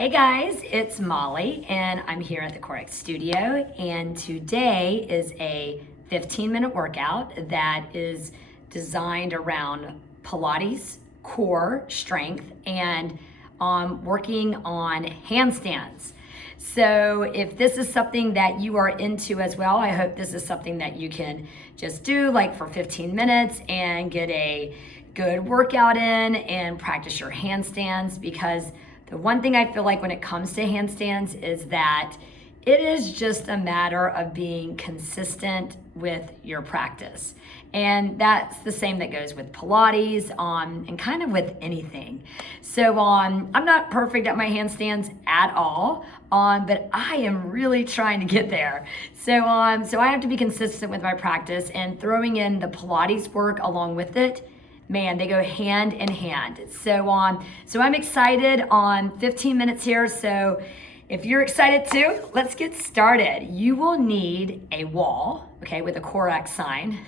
Hey guys, it's Molly and I'm here at the Correct Studio, and today is a 15-minute workout that is designed around Pilates, core strength, and working on handstands. So if this is something that you are into as well, I hope this is something that you can just do like for 15 minutes and get a good workout in and practice your handstands, because the one thing I feel like when it comes to handstands is that it is just a matter of being consistent with your practice. And that's the same that goes with Pilates and kind of with anything. So I'm not perfect at my handstands at all, but I am really trying to get there. So I have to be consistent with my practice, and throwing in the Pilates work along with it, man, they go hand in hand. So I'm excited on 15 minutes here. So if you're excited too, let's get started. You will need a wall, okay, with a Correct sign.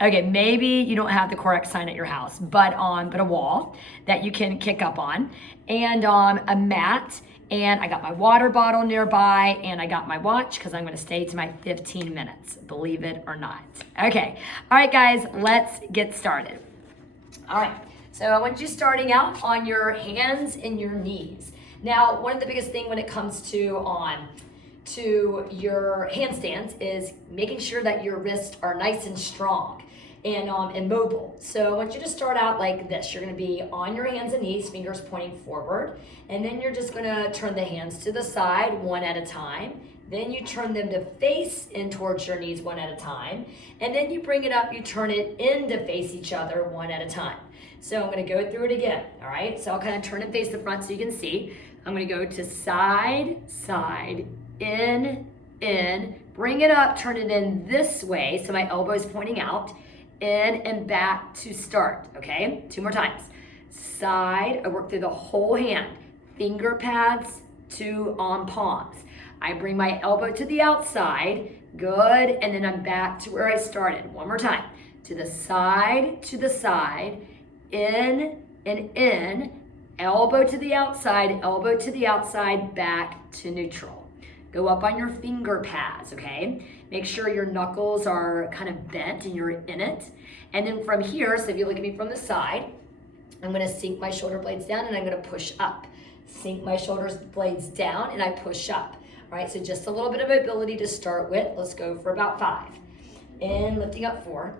Okay, maybe you don't have the Correct sign at your house, but a wall that you can kick up on, and a mat. And I got my water bottle nearby, and I got my watch because I'm going to stay to my 15 minutes, believe it or not. Okay, all right, guys, let's get started. All right, so I want you starting out on your hands and your knees. Now, one of the biggest things when it comes to your handstands is making sure that your wrists are nice and strong and mobile. So I want you to start out like this. You're gonna be on your hands and knees, fingers pointing forward, and then you're just gonna turn the hands to the side one at a time. Then you turn them to face in towards your knees one at a time. And then you bring it up, you turn it in to face each other one at a time. So I'm gonna go through it again, all right? So I'll kind of turn and face the front so you can see. I'm gonna go to side, side, in, bring it up, turn it in this way so my elbow's pointing out, in and back to start, okay? 2 more times. Side, I work through the whole hand. Finger pads to palms. I bring my elbow to the outside, good, and then I'm back to where I started. 1 more time. To the side, in and in, elbow to the outside, back to neutral. Go up on your finger pads, okay? Make sure your knuckles are kind of bent and you're in it. And then from here, so if you look at me from the side, I'm gonna sink my shoulder blades down and I'm gonna push up. Sink my shoulder blades down and I push up. All right, so just a little bit of ability to start with. Let's go for about 5. In, lifting up 4.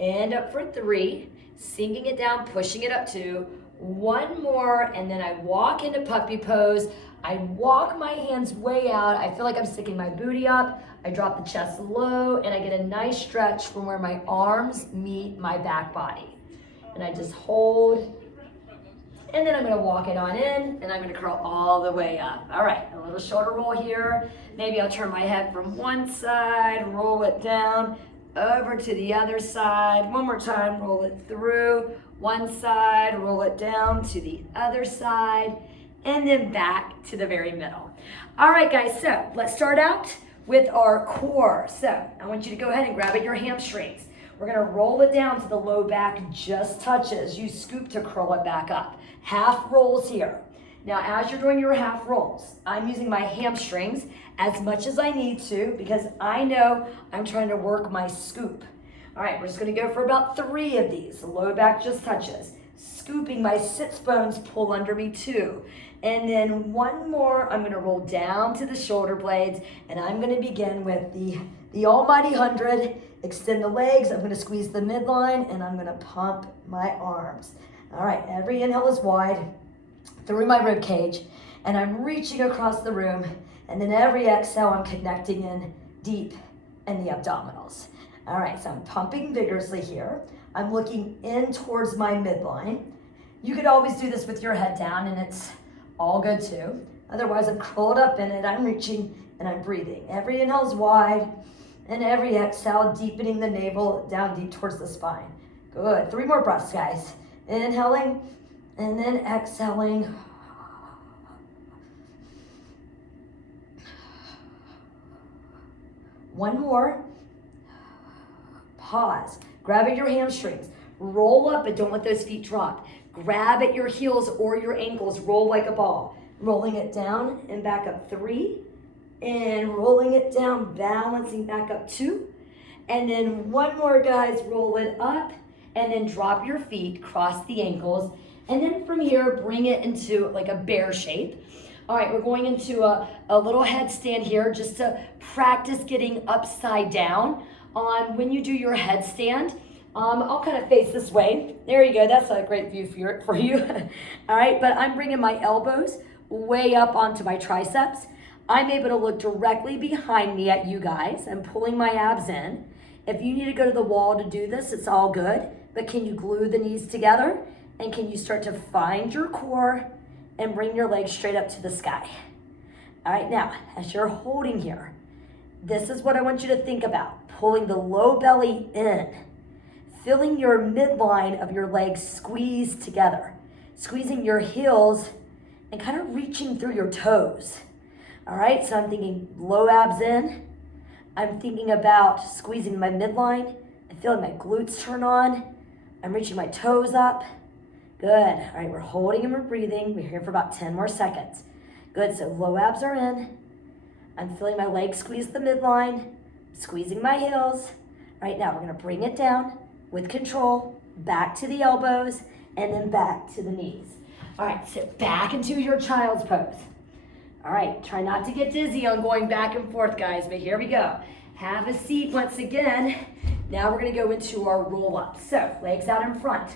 And up for 3. Sinking it down, pushing it up 2. 1 more, and then I walk into puppy pose. I walk my hands way out. I feel like I'm sticking my booty up. I drop the chest low, and I get a nice stretch from where my arms meet my back body. And I just hold, and then I'm gonna walk it on in, and I'm gonna curl all the way up. All right, a little shoulder roll here. Maybe I'll turn my head from one side, roll it down, over to the other side. 1 more time, roll it through. One side, roll it down to the other side, and then back to the very middle. All right, guys, so let's start out with our core. So I want you to go ahead and grab at your hamstrings. We're gonna roll it down to the low back just touches. You scoop to curl it back up. Half rolls here. Now, as you're doing your half rolls, I'm using my hamstrings as much as I need to because I know I'm trying to work my scoop. All right, we're just gonna go for about 3 of these. The low back just touches. Scooping, my sits bones pull under me 2. And then 1 more, I'm gonna roll down to the shoulder blades, and I'm gonna begin with the almighty 100. Extend the legs, I'm gonna squeeze the midline, and I'm gonna pump my arms. All right, every inhale is wide through my rib cage, and I'm reaching across the room, and then every exhale, I'm connecting in deep in the abdominals. All right, so I'm pumping vigorously here. I'm looking in towards my midline. You could always do this with your head down, and it's all good too. Otherwise, I'm curled up in it, I'm reaching, and I'm breathing. Every inhale is wide, and every exhale, deepening the navel down deep towards the spine. Good, 3 more breaths, guys. Inhaling, and then exhaling. One more. Pause. Grab at your hamstrings. Roll up, but don't let those feet drop. Grab at your heels or your ankles. Roll like a ball. rolling it down and back up 3, and rolling it down, balancing back up 2, and then one more, guys, roll it up, and then drop your feet, cross the ankles, and then from here, bring it into like a bear shape. All right, we're going into a little headstand here just to practice getting upside down on when you do your headstand. I'll kind of face this way. There you go, that's a great view for you. All right, but I'm bringing my elbows way up onto my triceps. I'm able to look directly behind me at you guys. I'm pulling my abs in. If you need to go to the wall to do this, it's all good, but can you glue the knees together? And can you start to find your core and bring your legs straight up to the sky? All right, now, as you're holding here, this is what I want you to think about. Pulling the low belly in, feeling your midline of your legs squeeze together, squeezing your heels and kind of reaching through your toes. All right, so I'm thinking low abs in. I'm thinking about squeezing my midline and feeling my glutes turn on. I'm reaching my toes up. Good. All right, we're holding and we're breathing. We're here for about 10 more seconds. Good, so low abs are in. I'm feeling my legs squeeze the midline, squeezing my heels. All right, now we're gonna bring it down with control, back to the elbows, and then back to the knees. All right, sit back into your child's pose. All right, try not to get dizzy on going back and forth, guys, but here we go. Have a seat once again. Now we're gonna go into our roll up. So, legs out in front.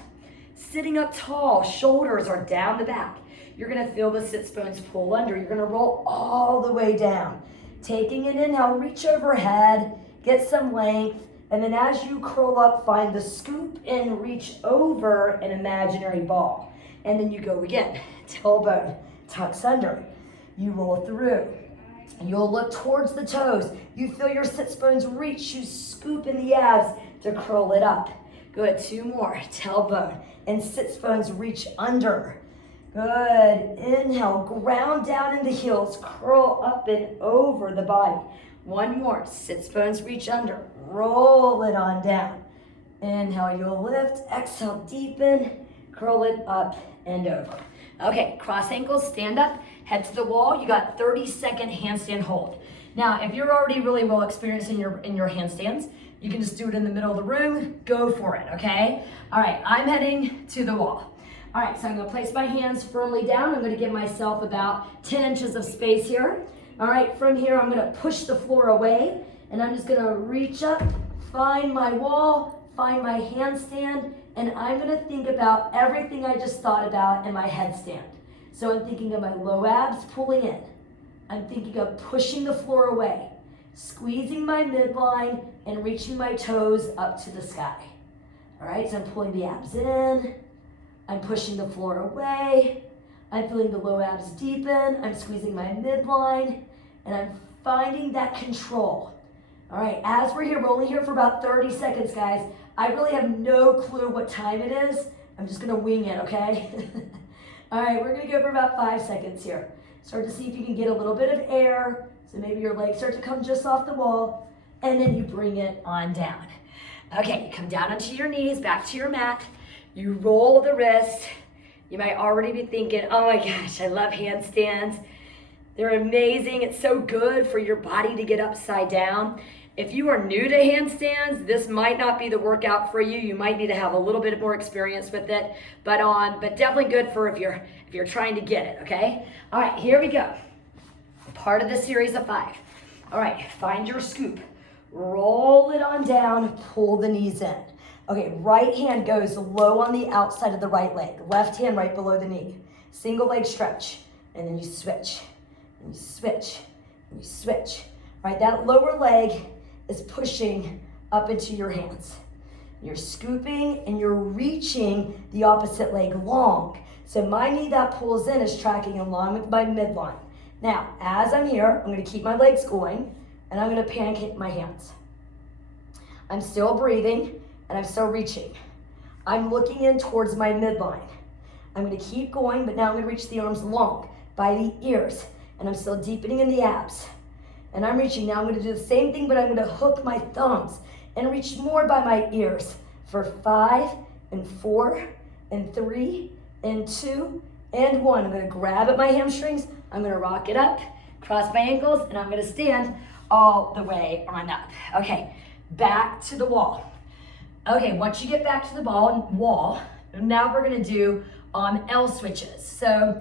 Sitting up tall, shoulders are down the back. You're gonna feel the sits bones pull under. You're gonna roll all the way down. Taking an inhale, reach overhead, get some length, and then as you curl up, find the scoop and reach over an imaginary ball. And then you go again, tailbone tucks under. You roll through. You'll look towards the toes. You feel your sits bones reach. You scoop in the abs to curl it up. Good, 2 more. Tailbone and sits bones reach under. Good. Inhale, ground down in the heels. Curl up and over the body. 1 more. Sits bones reach under. Roll it on down. Inhale, you'll lift. Exhale, deepen. Curl it up and over. Okay, cross ankles, stand up, head to the wall. You got 30-second handstand hold. Now, if you're already really well experienced in your handstands, you can just do it in the middle of the room. Go for it, okay? All right, I'm heading to the wall. All right, so I'm gonna place my hands firmly down. I'm gonna give myself about 10 inches of space here. All right, from here, I'm gonna push the floor away, and I'm just gonna reach up, find my wall, find my handstand, and I'm gonna think about everything I just thought about in my headstand. So I'm thinking of my low abs pulling in. I'm thinking of pushing the floor away, squeezing my midline, and reaching my toes up to the sky. All right, so I'm pulling the abs in, I'm pushing the floor away, I'm feeling the low abs deepen, I'm squeezing my midline, and I'm finding that control. All right, as we're here, we're only here for about 30 seconds, guys. I really have no clue what time it is. I'm just gonna wing it, okay? All right, we're gonna go for about 5 seconds here. Start to see if you can get a little bit of air. So maybe your legs start to come just off the wall, and then you bring it on down. Okay, you come down onto your knees, back to your mat. You roll the wrist. You might already be thinking, oh my gosh, I love handstands. They're amazing. It's so good for your body to get upside down. If you are new to handstands, this might not be the workout for you. You might need to have a little bit more experience with it, but definitely good for if you're trying to get it, okay? All right, here we go. Part of the series of 5. All right, find your scoop. Roll it on down, pull the knees in. Okay, right hand goes low on the outside of the right leg. Left hand right below the knee. Single leg stretch, and then you switch, and you switch, and you switch. All right, that lower leg is pushing up into your hands. You're scooping and you're reaching the opposite leg long. So my knee that pulls in is tracking along with my midline. Now, as I'm here, I'm gonna keep my legs going and I'm gonna pancake my hands. I'm still breathing and I'm still reaching. I'm looking in towards my midline. I'm gonna keep going, but now I'm gonna reach the arms long by the ears and I'm still deepening in the abs. And I'm reaching now. I'm gonna do the same thing, but I'm gonna hook my thumbs and reach more by my ears for 5 and 4 and 3 and 2 and 1. I'm gonna grab at my hamstrings, I'm gonna rock it up, cross my ankles, and I'm gonna stand all the way on up. Okay, back to the wall. Okay, once you get back to the wall, now we're gonna do L switches. So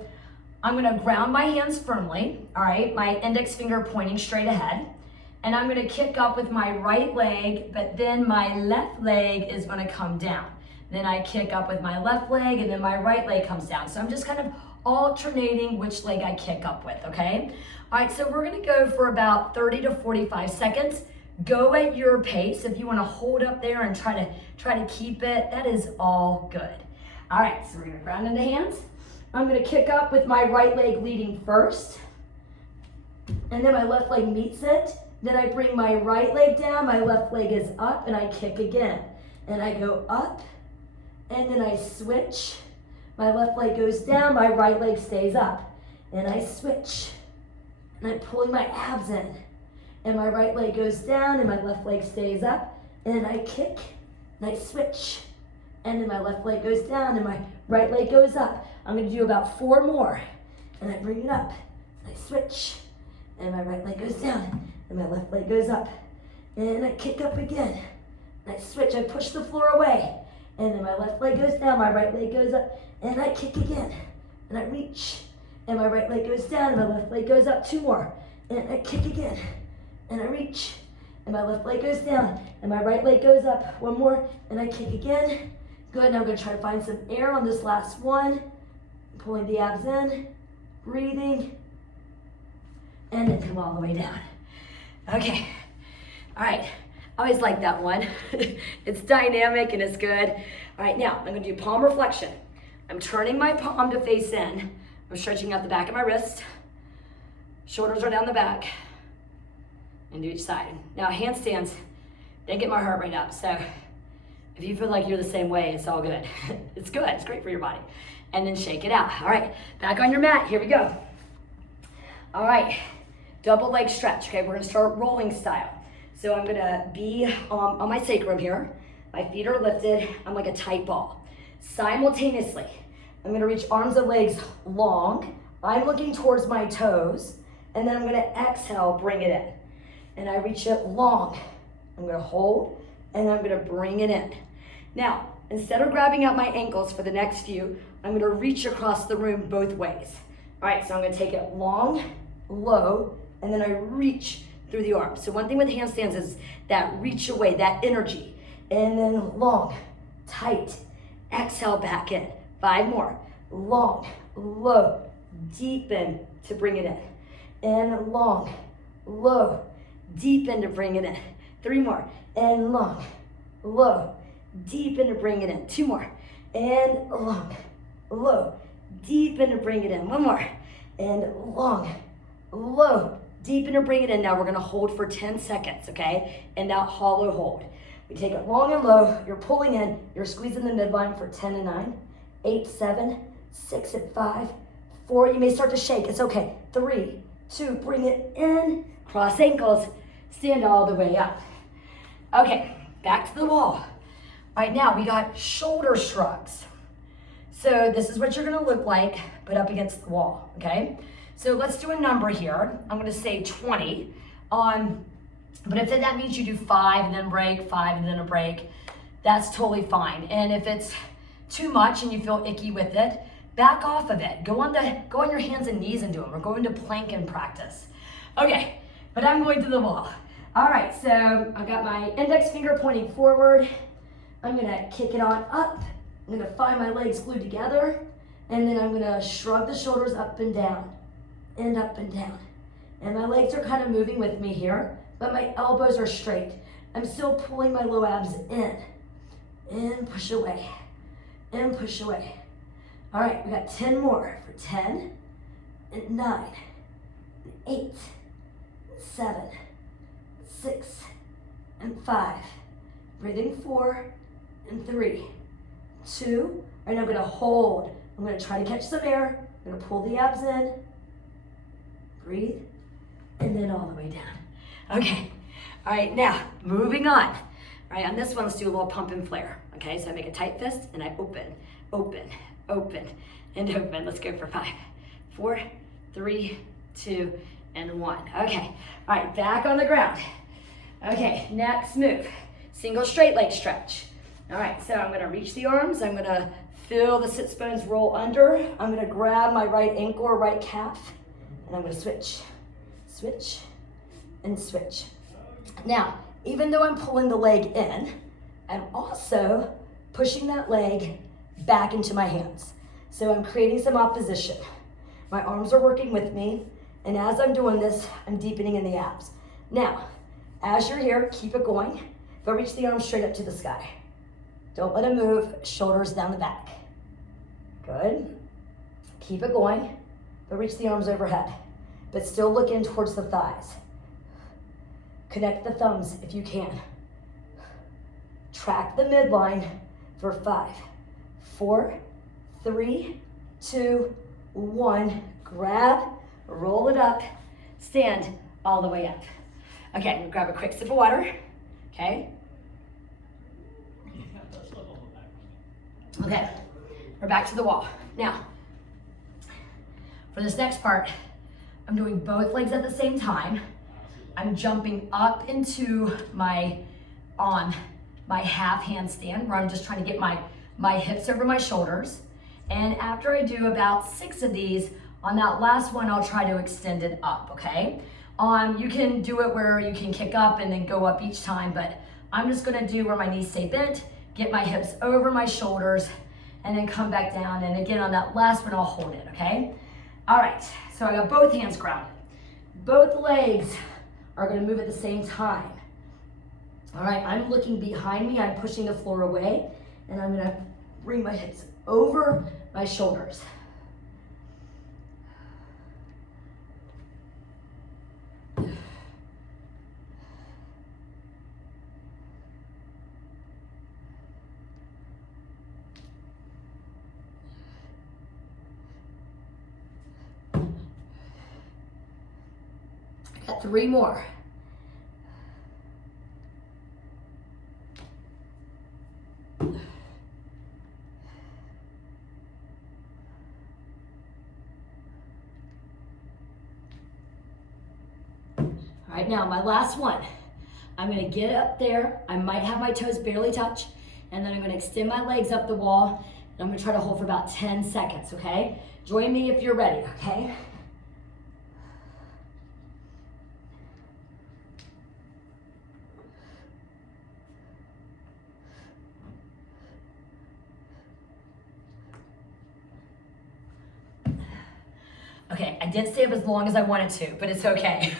I'm gonna ground my hands firmly, all right, my index finger pointing straight ahead, and I'm gonna kick up with my right leg, but then my left leg is gonna come down. Then I kick up with my left leg, and then my right leg comes down. So I'm just kind of alternating which leg I kick up with, okay? All right, so we're gonna go for about 30 to 45 seconds. Go at your pace. If you wanna hold up there and try to keep it, that is all good. All right, so we're gonna ground into hands. I'm gonna kick up with my right leg leading first, and then my left leg meets it. Then I bring my right leg down, my left leg is up, and I kick again. And I go up, and then I switch. My left leg goes down, my right leg stays up. And I switch, and I'm pulling my abs in. And my right leg goes down, and my left leg stays up. And I kick, and I switch. And then my left leg goes down, and my right leg goes up. I'm gonna do about 4 more. And I bring it up, and I switch. And my right leg goes down, and my left leg goes up. And I kick up again. And I switch, I push the floor away. And then my left leg goes down, my right leg goes up. And I kick again. And I reach. And my right leg goes down, and my left leg goes up. 2 more. And I kick again. And I reach. And my left leg goes down, and my right leg goes up. 1 more, and I kick again. Good, now I'm gonna try to find some air on this last one. Pulling the abs in, breathing, and then come all the way down. Okay, all right. I always like that one. It's dynamic and it's good. All right, now I'm gonna do palm reflection. I'm turning my palm to face in. I'm stretching out the back of my wrist. Shoulders are down the back. And do each side. Now handstands, they get my heart rate up. So if you feel like you're the same way, it's all good. It's good, it's great for your body. And then shake it out. All right, back on your mat, here we go. All right, double leg stretch, okay? We're gonna start rolling style. So I'm gonna be on my sacrum here. My feet are lifted, I'm like a tight ball. Simultaneously, I'm gonna reach arms and legs long. I'm looking towards my toes, and then I'm gonna exhale, bring it in. And I reach it long. I'm gonna hold, and I'm gonna bring it in. Now, instead of grabbing out my ankles for the next few, I'm gonna reach across the room both ways. All right, so I'm gonna take it long, low, and then I reach through the arms. So one thing with handstands is that reach away, that energy. And then long, tight, exhale back in. 5 more, long, low, deepen to bring it in. And long, low, deepen to bring it in. 3 more, and long, low, deepen to bring it in. 2 more, and long, low, deepen to bring it in. 1 more, and long, low, deepen to bring it in. Now we're gonna hold for 10 seconds, okay? And that hollow hold. We take it long and low, you're pulling in, you're squeezing the midline for 10 and 9, 8, 7, 6 and 5, 4, you may start to shake, it's okay. 3, 2, bring it in, cross ankles, stand all the way up. Okay, back to the wall. All right, now we got shoulder shrugs. So this is what you're gonna look like, but up against the wall, okay? So let's do a number here. I'm gonna say 20. But if that means you do 5 and then break, 5 and then a break, that's totally fine. And if it's too much and you feel icky with it, back off of it. Go on your hands and knees and do them, or go into plank and practice. Okay, but I'm going to the wall. All right, so I've got my index finger pointing forward. I'm gonna kick it on up. I'm gonna find my legs glued together, and then I'm gonna shrug the shoulders up and down, and up and down. And my legs are kind of moving with me here, but my elbows are straight. I'm still pulling my low abs in, and push away, and push away. All right, we got 10 more for 10, and 9, and 8, 7, 6, and 5. Breathing 4, and 3, 2. All right, I'm gonna hold. I'm gonna try to catch some air. I'm gonna pull the abs in, breathe, and then all the way down. Okay, all right, now moving on. All right, on this one, let's do a little pump and flare. Okay, so I make a tight fist and I open, open, open, and open. Let's go for 5, 4, 3, 2, and 1. Okay, all right, back on the ground. Okay, next move, single straight leg stretch. All right, so I'm gonna reach the arms, I'm gonna feel the sits bones roll under, I'm gonna grab my right ankle or right calf, and I'm gonna switch, switch, and switch. Now, even though I'm pulling the leg in, I'm also pushing that leg back into my hands. So I'm creating some opposition. My arms are working with me, and as I'm doing this, I'm deepening in the abs. Now, as you're here, keep it going, but reach the arms straight up to the sky. Don't let it move, shoulders down the back. Good. Keep it going, but reach the arms overhead, but still look in towards the thighs. Connect the thumbs if you can. Track the midline for 5, 4, 3, 2, 1. Grab, roll it up, stand all the way up. Okay, I'm gonna grab a quick sip of water, okay? Okay, we're back to the wall. Now, for this next part, I'm doing both legs at the same time. I'm jumping up into my half handstand where I'm just trying to get my hips over my shoulders. And after I do about 6 of these, on that last one, I'll try to extend it up, okay? You can do it where you can kick up and then go up each time, but I'm just gonna do where my knees stay bent, get my hips over my shoulders, and then come back down. And again, on that last one, I'll hold it, okay? All right, so I got both hands grounded. Both legs are gonna move at the same time. All right, I'm looking behind me, I'm pushing the floor away, and I'm gonna bring my hips over my shoulders. Got 3 more. All right, now my last one. I'm gonna get up there. I might have my toes barely touch, and then I'm gonna extend my legs up the wall, and I'm gonna try to hold for about 10 seconds, okay? Join me if you're ready, okay? Okay, I didn't stay up as long as I wanted to, but it's okay.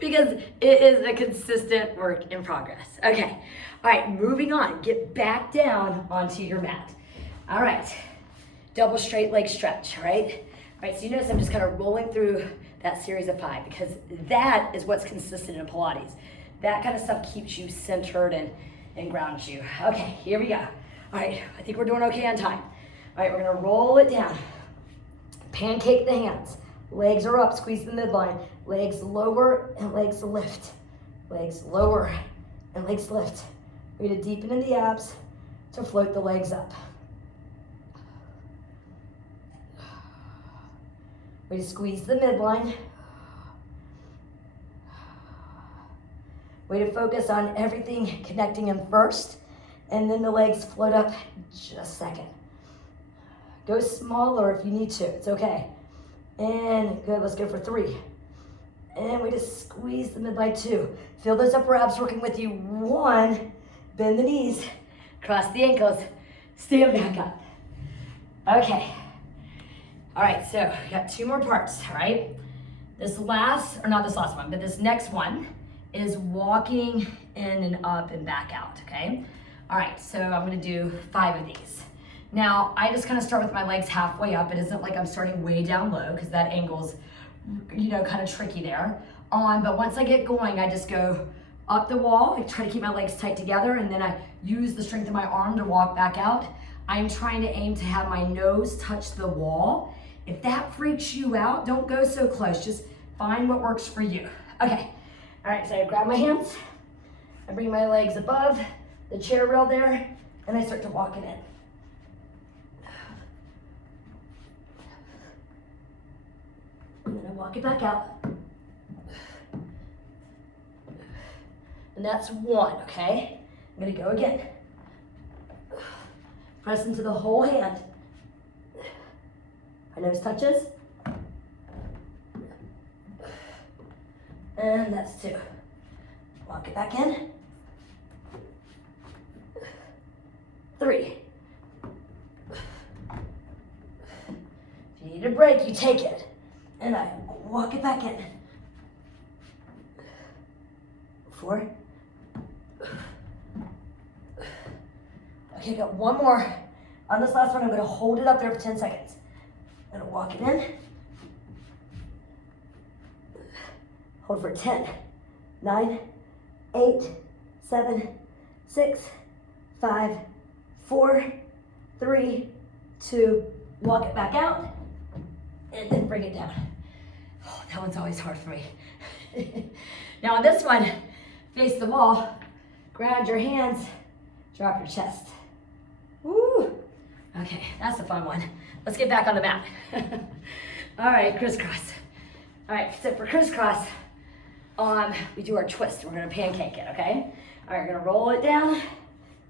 Because it is a consistent work in progress. Okay, all right, moving on. Get back down onto your mat. All right, double straight leg stretch, right? All right, so you notice I'm just kind of rolling through that series of 5 because that is what's consistent in Pilates. That kind of stuff keeps you centered and grounds you. Okay, here we go. All right, I think we're doing okay on time. All right, we're gonna roll it down. Pancake the hands. Legs are up, squeeze the midline. Legs lower and legs lift. Legs lower and legs lift. Way to deepen in the abs to float the legs up. Way to squeeze the midline. Way to focus on everything connecting in first, and then the legs float up just second. Go smaller if you need to, it's okay. And good, let's go for 3. And we just squeeze the midline 2. Feel those upper abs working with you. 1, bend the knees, cross the ankles, stand back up. Okay. All right, so we got 2 more parts, all right? This next one is walking in and up and back out, okay? All right, so I'm gonna do 5 of these. Now, I just kind of start with my legs halfway up. It isn't like I'm starting way down low because that angle's, kind of tricky there. But once I get going, I just go up the wall. I try to keep my legs tight together, and then I use the strength of my arm to walk back out. I'm trying to aim to have my nose touch the wall. If that freaks you out, don't go so close. Just find what works for you. Okay, all right, so I grab my hands. I bring my legs above the chair rail there, and I start to walk it in. walk it back out. And that's 1, okay? I'm gonna go again. Press into the whole hand. My nose touches. And that's 2. Walk it back in. 3. If you need a break, you take it. And I walk it back in. 4. Okay, got 1 more. On this last one, I'm gonna hold it up there for 10 seconds. I'm gonna walk it in. Hold for 10, 9, 8, 7, 6, 5, 4, 3, 2, walk it back out, and then bring it down. Oh, that one's always hard for me. Now on this one, face the wall, ground your hands, drop your chest. Woo! Okay, that's a fun one. Let's get back on the mat. All right, crisscross. All right, so for crisscross, we do our twist. We're gonna pancake it, okay? All right, we're gonna roll it down,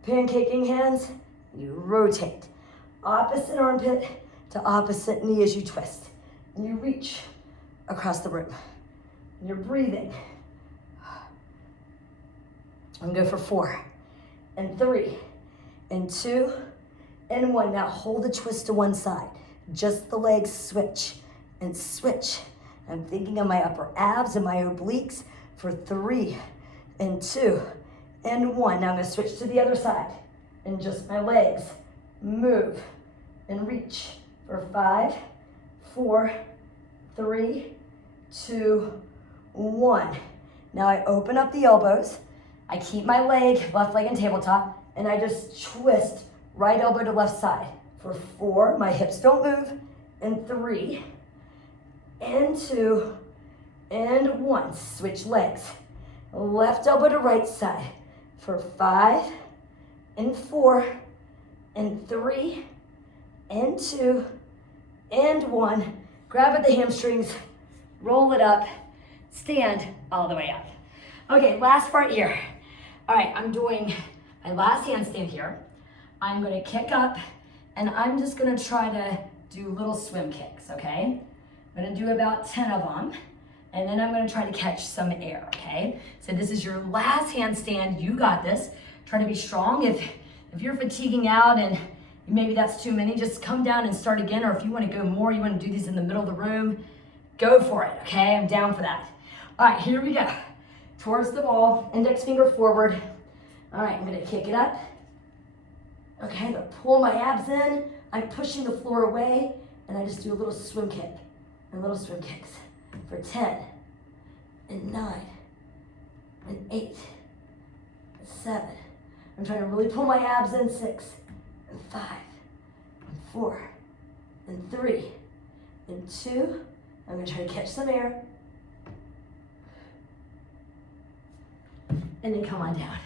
pancaking hands, you rotate. Opposite armpit to opposite knee as you twist. And you reach across the room. And you're breathing. I'm gonna go for 4, and 3, and 2, and 1. Now hold the twist to one side. Just the legs switch and switch. I'm thinking of my upper abs and my obliques for 3, and 2, and 1. Now I'm gonna switch to the other side and just my legs move and reach for 5, 4, 3, 2, 1. Now I open up the elbows. I keep my left leg in tabletop, and I just twist right elbow to left side. For 4, my hips don't move, and 3, and 2, and 1. Switch legs. Left elbow to right side. For 5, and 4, and 3, and 2, and 1. Grab at the hamstrings, roll it up, stand all the way up. Okay, last part here. All right, I'm doing my last handstand here. I'm gonna kick up, and I'm just gonna try to do little swim kicks, okay? I'm gonna do about 10 of them, and then I'm gonna try to catch some air, okay? So this is your last handstand. You got this. Try to be strong. If you're fatiguing out and maybe that's too many, just come down and start again. Or if you want to go more, you want to do these in the middle of the room, go for it, okay? I'm down for that. All right, here we go. Towards the ball, index finger forward. All right, I'm gonna kick it up. Okay, I'm gonna pull my abs in. I'm pushing the floor away, and I just do a little swim kick and little swim kicks for 10, and 9, and 8, and 7. I'm trying to really pull my abs in. 6, and 5, and 4, and 3, and 2. I'm gonna try to catch some air. And then come on down.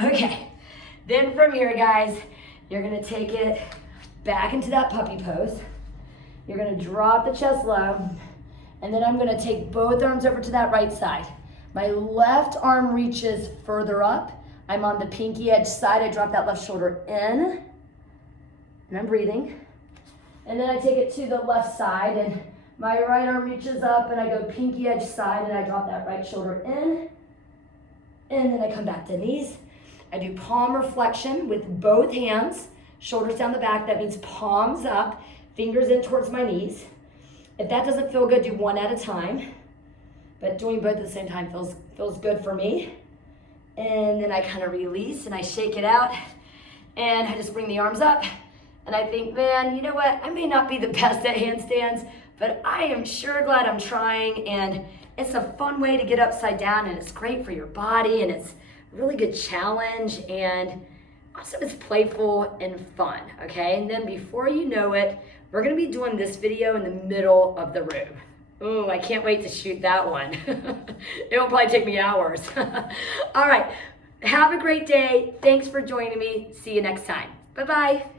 Okay, then from here, guys, you're gonna take it back into that puppy pose. You're gonna drop the chest low, and then I'm gonna take both arms over to that right side. My left arm reaches further up. I'm on the pinky edge side. I drop that left shoulder in, and I'm breathing. And then I take it to the left side, and my right arm reaches up, and I go pinky edge side, and I drop that right shoulder in. And then I come back to knees. I do palm reflection with both hands, shoulders down the back. That means palms up, fingers in towards my knees. If that doesn't feel good, do one at a time. But doing both at the same time feels good for me. And then I kind of release and I shake it out. And I just bring the arms up. And I think, man, you know what? I may not be the best at handstands, but I am sure glad I'm trying. And it's a fun way to get upside down, and it's great for your body, and it's a really good challenge, and also it's playful and fun, okay? And then before you know it, we're gonna be doing this video in the middle of the room. Ooh, I can't wait to shoot that one. It'll probably take me hours. All right, have a great day. Thanks for joining me. See you next time. Bye-bye.